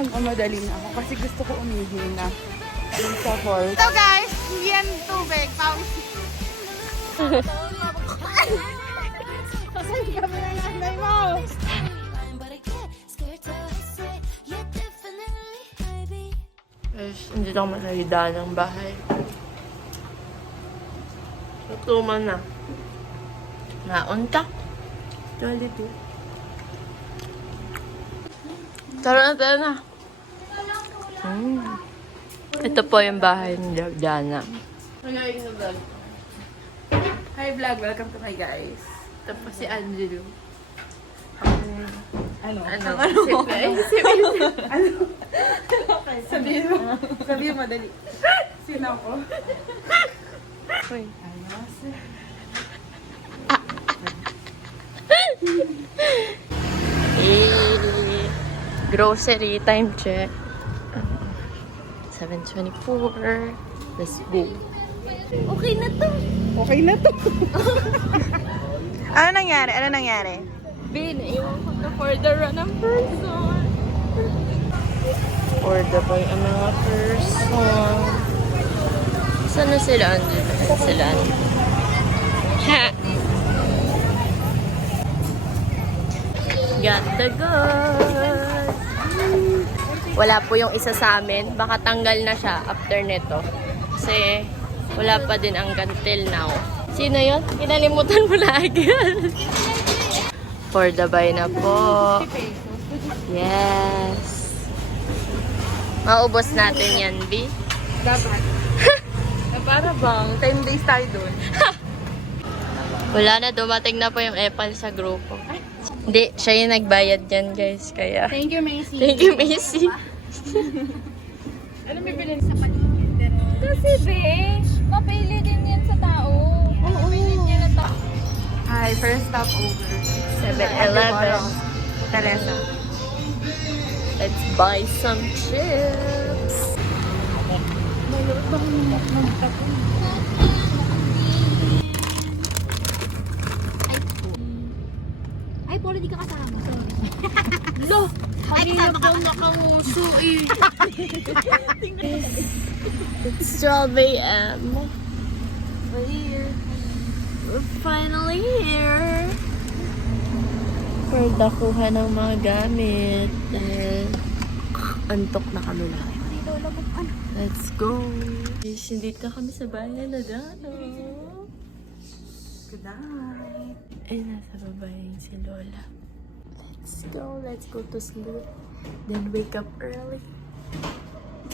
nagmamadali na ako kasi gusto ko umihinga. Sa falls. So guys, yan tubig. Pawis. Kasi kami na nanay mo. Guys, hindi lang masalida ng bahay. Tutuman na. Naunta. Dito. Tara na. Ito po yung bahay ni Jordana. Hi vlog, welcome to my guys. Ito po si Angelo. Ano? Ano? Sabihin mo dali. Sino ako? Uy. Grocery time check. 7:24. Let's go. Okay na to. Ano nangyari? Bin, iwan ko na for the run ng person. For the boy ang mga person. Saan na sila? Andito sila. Ha! Got the goods. Wala po yung isa sa amin. Baka tanggal na siya after nito. Kasi wala pa din ang until now. Sino yun? Kinalimutan mo na agad. For the buy na po. Yes. Maubos natin yan, B. Dapat. Para bang 10 days tayo dun. Wala na, dumating na po yung Epal sa grupo. Hindi, siya yung nagbayad yan, guys. Kaya, Thank you, Macy. thank you, Macy. Ano bibilin sa paligid? Kasi be, mapili din yan sa tao. Mapili niya na tao. Hi, first stop over. 7-Eleven. Teresa. Let's buy some chips. Ay, Polo, di ka kasama. Sorry. Lo! Kanina pa nakanguso eh. It's 12 a.m. We're here. We're finally here. For dakuha ng mga gamit. Dahil antok na kami lahat. Let's go. Guys, dito kami sa bayan na Dano. Good night. Ay, nasa baba yung si Lola. Let's go to sleep. Then wake up early.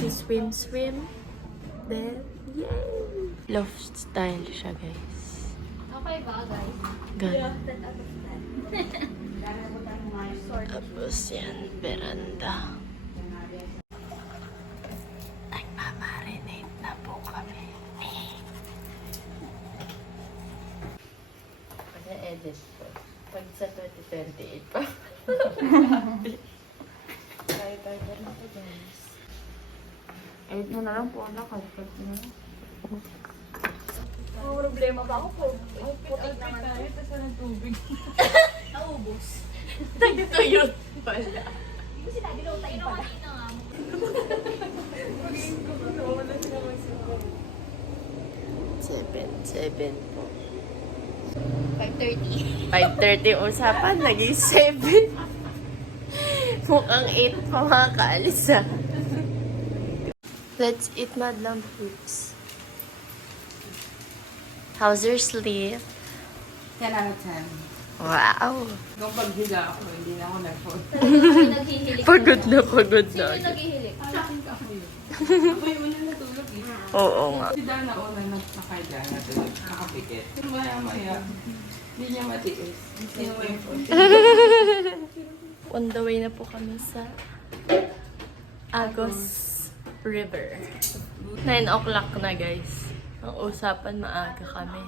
To swim. Then, yay! Love style siya, guys. Okay ba, guys? Ganun. Tapos yan, veranda. Nagmamarinate na po kami. Pag-edit po. Pag sa 2028 pa. Tayo na rin po, guys. Edit mo na lang po, anak. Kalipad mo. Problema ba ako po? Putik naman tayo, tapos walang tubig. Naubos. Nagtuyot pala. Hindi ko sinabi na tayo pala. Seven po. 5:30. 5:30 usapan, naging 7. Mukhang 8 pa mga kaalis ah. Let's eat madlang fruits. How's your sleep? 10 out of 10. Wow! Nung paghiga ako, hindi na ako nag-phone. Naghihilik. Pagod na. Sino yung naghihilik? Ako yung una natulog eh. Oo nga. Si Dana una nakakaya natulog. Nakapikit. Maya-maya, hindi niya matiis. Hindi mo yung phone. On the way na po kami sa Agos River. 9 o'clock na, guys. Ang usapan, maaga kami.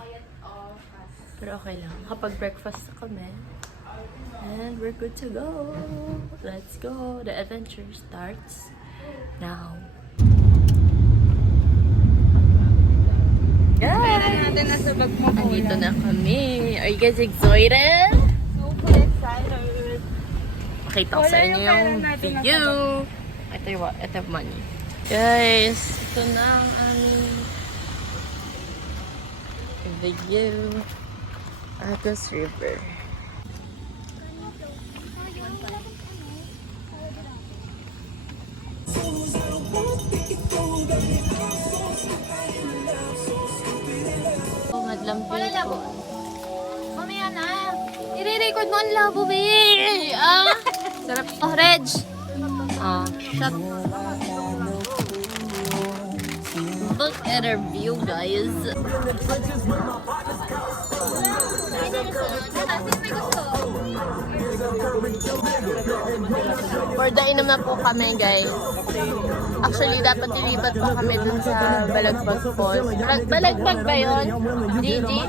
Pero okay lang. Kapag-breakfast na kami. And we're good to go. Let's go. The adventure starts now. Kaya natin nasa bag mo po. Andito na kami. Are you guys excited? Super excited. Pakita ko sa inyo yung view. ito yung money. Guys, ito na ang aming view. Agus River. Oh, madlam po. Wala labo. Mamaya na. I-record mo ang labo, babe. Sarap. Oh, Reg. Shut. Look at our view, guys. For the inom na po kami, guys. Actually, dapat ilipat pa kami dun sa Balagbag Falls. Balagbag ba yun? Gigi?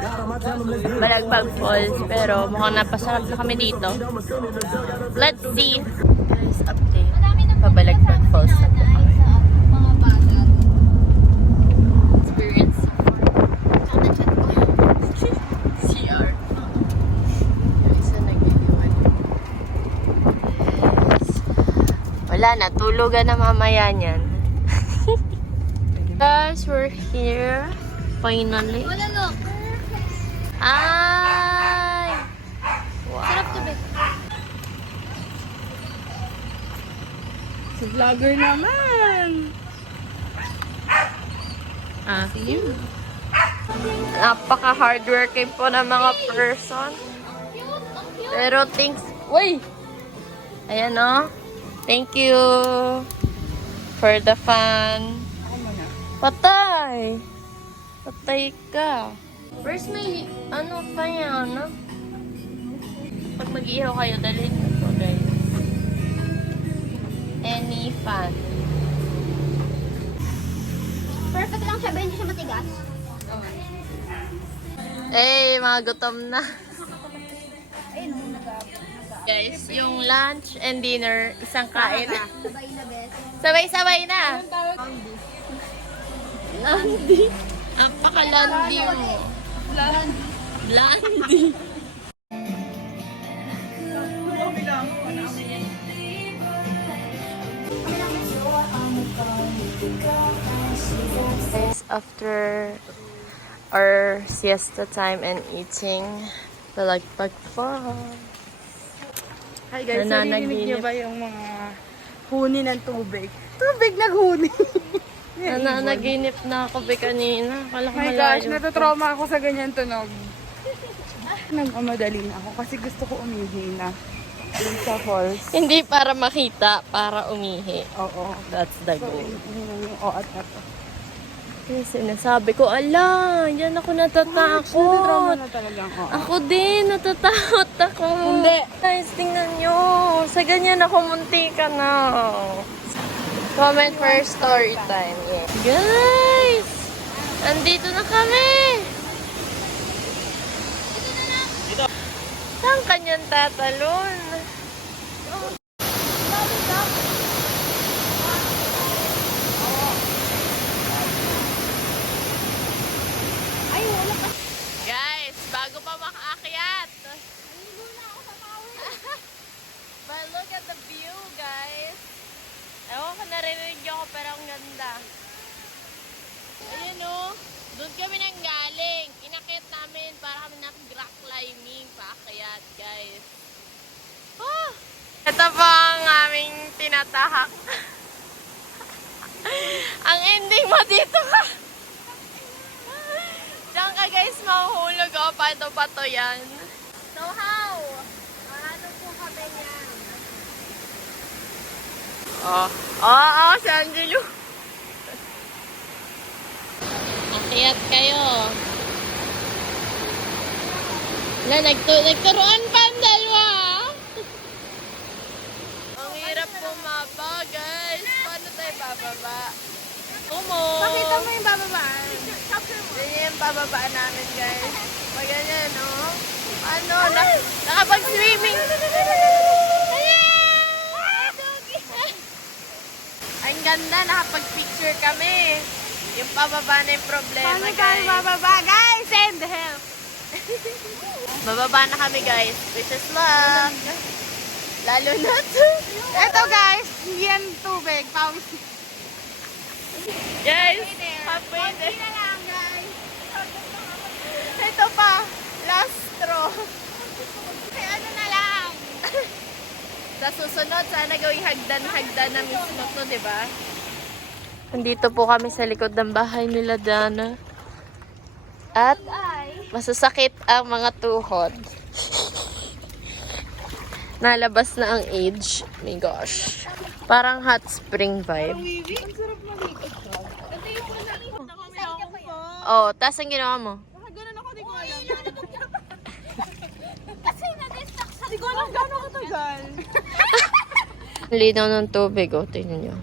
Balagbag Falls. Pero mukhang napasarap na kami dito. Let's see. Guys, update. Pabalagbag Falls na po kami. Mga bata. Experience. CR. Yung isa nagliliwan. Yes. Wala na, tulugan na mamaya niyan. Guys, we're here. Finally. Wala, look. Ay! Wow. Sarap to, babe. Si vlogger naman. See you. Napaka-hardworking po ng mga person. Pero thanks. Uy! Ayan o. Thank you for the fun. Patay! Patay ka. First may ano pa yan, no? Pag mag-ihaw kayo, dalhin mo po, guys. Any fun. Perfect lang siya, ba? Hindi siya matigas. Eh, mga gutom na. Ayun, Guys, yung lunch and dinner, isang kain. sabay na, best. Sabay-sabay na. Landi. Napaka-landi mo. Landi. Guys, after our siesta time and eating, Balagbag Falls. Hi guys, Nananaginip. narinig niyo ba yung mga huni ng tubig? Tubig naghuni! Nananaginip na ako ba kanina? Akala ko My malayo. gosh, natotrauma ako sa ganyan tunog. Nagmamadali na ako kasi gusto ko umihi na. Dun sa falls. Hindi para makita, para umihi. Oo. That's the So, goal. yung oat na to. Yung sinasabi ko, ala, yan ako Natotrauma natatakot. na talagang oat. Ako din, natatakot ako. Hindi. Guys, tingnan nyo. Sa ganyan ako munti ka na. Comment for story time. Yeah. Guys! Andito na kami! Saan kanyan tatalon? Guys, bago pa makaakyat. But look at the view, guys. Ewan ko, narinig niyo ako, pero ang ganda. Ayun o, doon kami nang galing. Inakyat namin para kami rock climbing, paakyat, guys. Oh! Ito po ang aming tinatahak. Ang ending mo dito ka. Diyan ka guys, mahuhulog o, pato-pato yan. So how? Ano po kami yan? Oo, si Angelo. Akyat kayo. Wala, nagturuan pa ang dalawa. Ang hirap bumaba, guys. Paano tayo bababa? Pakita mo yung bababaan. Ganyan yung bababaan namin, guys. Pag ganyan, no? Ano? Nakapag-swimming. Ang ganda, nakapag-picture kami. Yung pababa na yung problema, Paano guys. tayo bababa? Guys, send help! Bababa na kami, guys. Wish us luck. Lalo na Eto guys, yan tubig. Pawis. Guys, halfway there. na lang guys. Ito pa, last straw. Ay, ano na lang. Sa susunod, sana gawing hagdan-hagdan na mismo to, di ba? Nandito po kami sa likod ng bahay nila, Dana. At masasakit ang mga tuhod. Nalabas na ang age. My gosh. Parang hot spring vibe. Oh, tas ang ginawa mo? Hindi ko alam gano'ng katagal. Ang linaw ng tubig, oh. Tingnan nyo.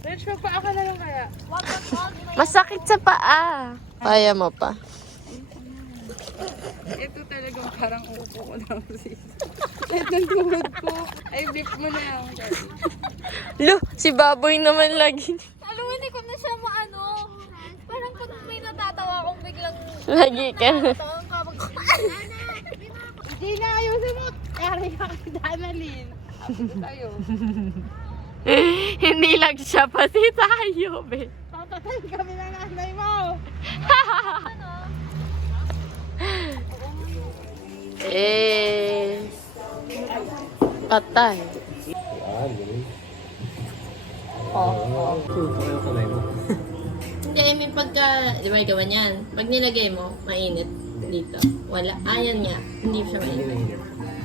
Search mo pa ako na lang kaya. Masakit sa paa. Kaya mo pa. Ito talagang parang upo ko na sis. Kahit ng tuhod ko. Ay, beep mo na ako. Lo, si Baboy naman lagi. Alam mo, hindi ko na siya maano. Parang pag may natatawa akong biglang Lagi ka. tawang kapag Hindi na, ayusin mo. Kaya yung Danalyn. Tapos tayo. Hindi lang siya, pati tayo, be. Papatay kami ng nanay mo. Eh. Patay. Hindi, I mean pagka, di ba gawa niyan? Pag nilagay mo, mainit dito. Wala. Ayan nga. Hindi siya mainit.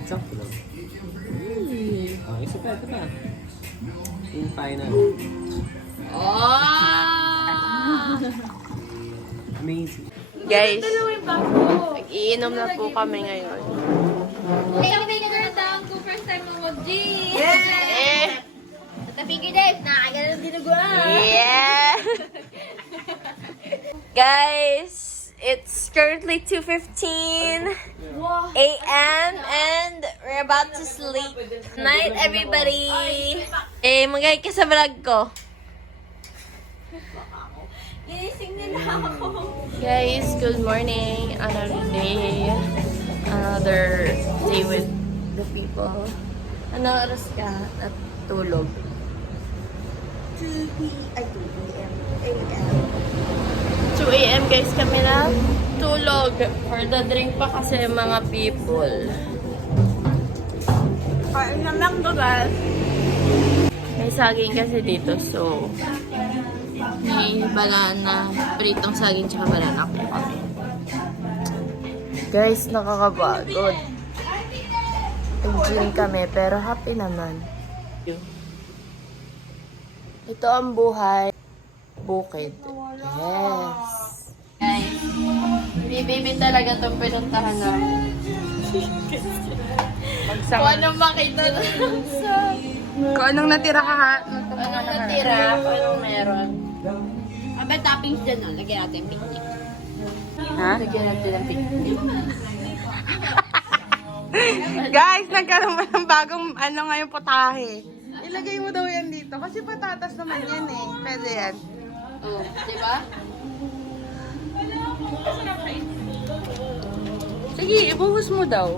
Sakto lang. Isa pa, ito pa. Yung final. Oh! Amazing. Guys, mag-iinom na po kami ngayon. Hey, finger down ko first time mo mag-G! Eh! At finger Dave, nakakagalan din naguan! Yeah! Guys, it's currently 2:15 a.m. and we're about to sleep. Night, everybody! Eh, magay ka sa vlog ko. Ginising nila ako. Guys, good morning. Another day. Another day with the people. Ano oras ka at tulog? 2 a.m. guys kami na tulog. For the drink pa kasi mga people. Kain na lang to guys. May saging kasi dito, so may banana, pritong saging tsaka banana po kami. Guys, nakakapagod. Nag-gym kami, pero happy naman. Ito ang buhay. Bukid. Yes. Guys, baby talaga itong pinuntahan namin. Kung anong makita doon sa... Kung anong natira ka ha? Anong natira, kung anong meron. Abay, toppings dyan na. Lagyan natin picnic. Ha? Lagyan natin ng picnic. Guys, nagkaroon mo ng bagong ano ngayon putahe. Ilagay mo daw yan dito. Kasi patatas naman yan eh. Pwede yan. Oh, di ba? Sige, ibuhos mo daw.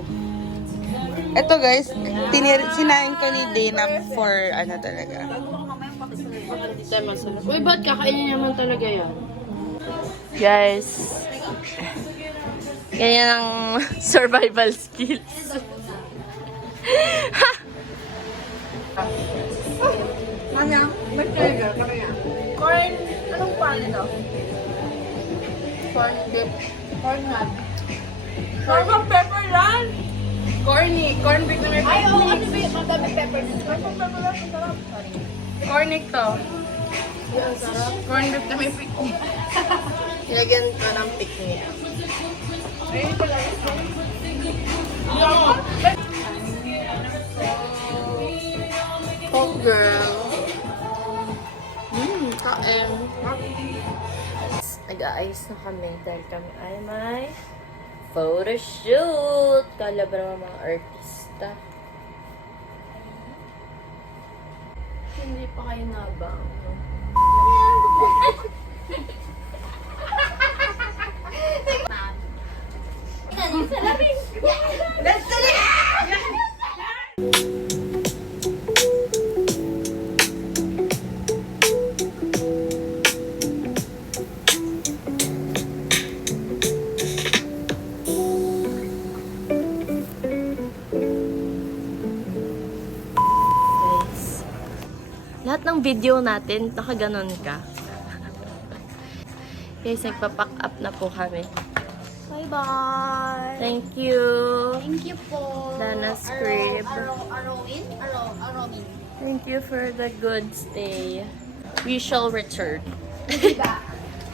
Ito guys, sinain ko ni Dana for ano talaga. Hindi tayo masarap. Uy, ba't kakainin naman talaga yan? Guys, ganyan ang survival skills. Kaya, nagkaga, kaya. Corn, anong pan ito? Corn dip. Corn hot. Corn pepper yan! Corny, corn big na may Ay, oo, ano ba yung madami pepper dito? cornic to. Corn beef na may pickle. Ilagyan ko ng picnic. Oh, girl. Kain. Nag-aayos na kami dahil kami ay may photoshoot. Kala ba naman mga artista? Hindi pa kayo nabang. Guys, lahat ng video natin, nakaganon ka. Guys, nagpa-pack up na po kami. Bye-bye. Thank you. Thank you po. Dana's crib. Arowin? Thank you for the good stay. We shall return.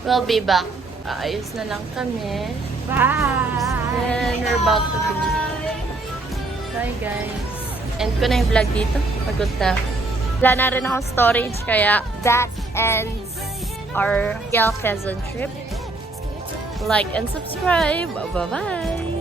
We'll be back. Ayos na lang kami. Bye! And we're about to leave. Bye guys. End ko na yung vlog dito. Pagod na. Wala na rin ako storage kaya that ends our Quezon trip. Like and subscribe. Bye-bye!